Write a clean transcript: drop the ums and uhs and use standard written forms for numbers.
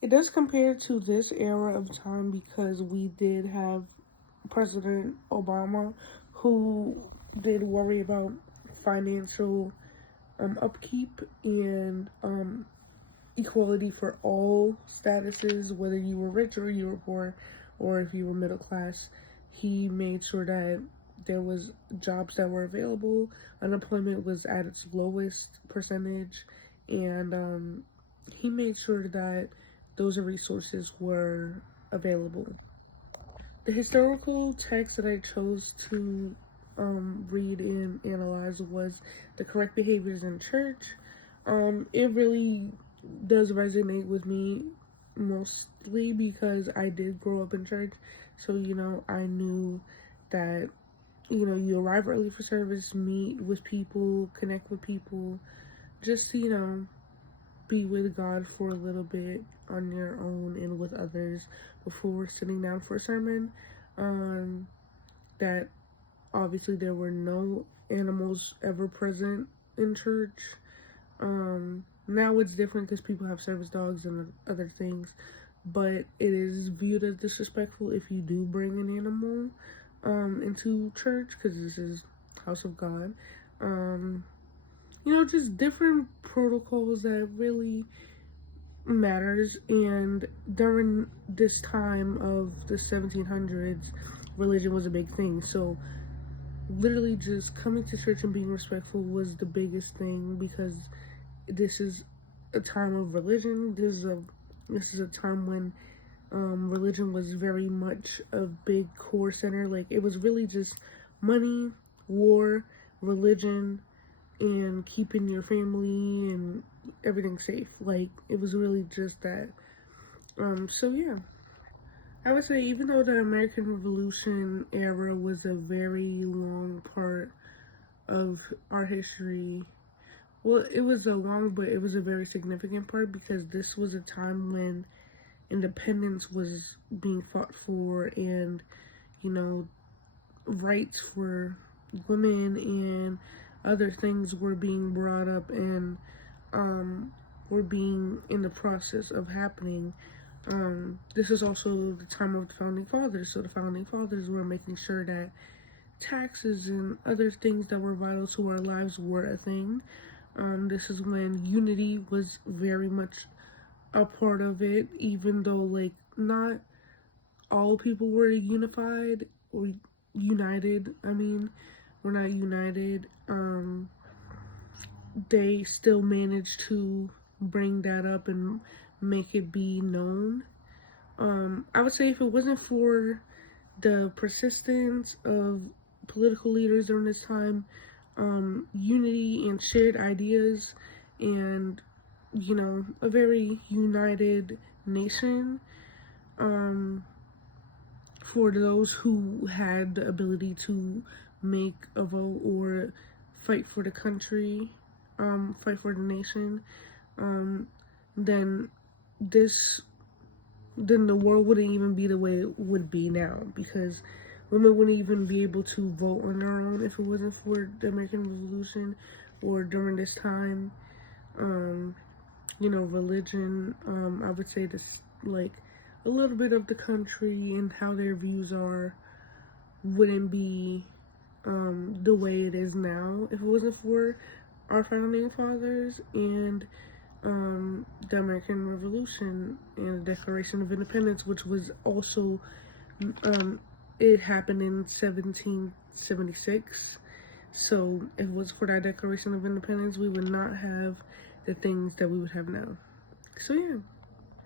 It does compare to this era of time because we did have President Obama who did worry about financial upkeep and equality for all statuses, whether you were rich or you were poor, or if you were middle class. He made sure that there was jobs that were available. Unemployment was at its lowest percentage, and he made sure that those resources were available. The historical text that I chose to read and analyze was The Correct Behaviors in Church. It really does resonate with me mostly because I did grow up in church. So, I knew that, you arrive early for service, meet with people, connect with people, just, be with God for a little bit on your own and with others before sitting down for a sermon. Um, that obviously there were no animals ever present in church. Now it's different because people have service dogs and other things, but it is viewed as disrespectful if you do bring an animal into church because this is house of God. Um, just different protocols that really matters. And during this time of the 1700s, religion was a big thing. So literally just coming to church and being respectful was the biggest thing because this is a time of religion. This is a time when religion was very much a big core center. Like it was really just money, war, religion, and keeping your family and everything safe. Like it was really just that. So yeah. I would say even though the American Revolution era was a very long part of our history, well, it was a long, but it was a very significant part because this was a time when independence was being fought for and, you know, rights for women and other things were being brought up and were being in the process of happening. This is also the time of the founding fathers, so the founding fathers were making sure that taxes and other things that were vital to our lives were a thing. This is when unity was very much a part of it, even though like not all people were unified or united. I mean, we're not united. They still managed to bring that up and make it be known. I would say if it wasn't for the persistence of political leaders during this time, unity and shared ideas, and a very united nation. Um, for those who had the ability to make a vote or fight for the country, fight for the nation, um, then this then the world wouldn't even be the way it would be now because women wouldn't even be able to vote on their own if it wasn't for the American Revolution or during this time. Um, religion, I would say this like a little bit of the country and how their views are wouldn't be the way it is now if it wasn't for our founding fathers and the American Revolution and the Declaration of Independence, which was also um, it happened in 1776. So if it was for that Declaration of Independence, we would not have the things that we would have now. So yeah.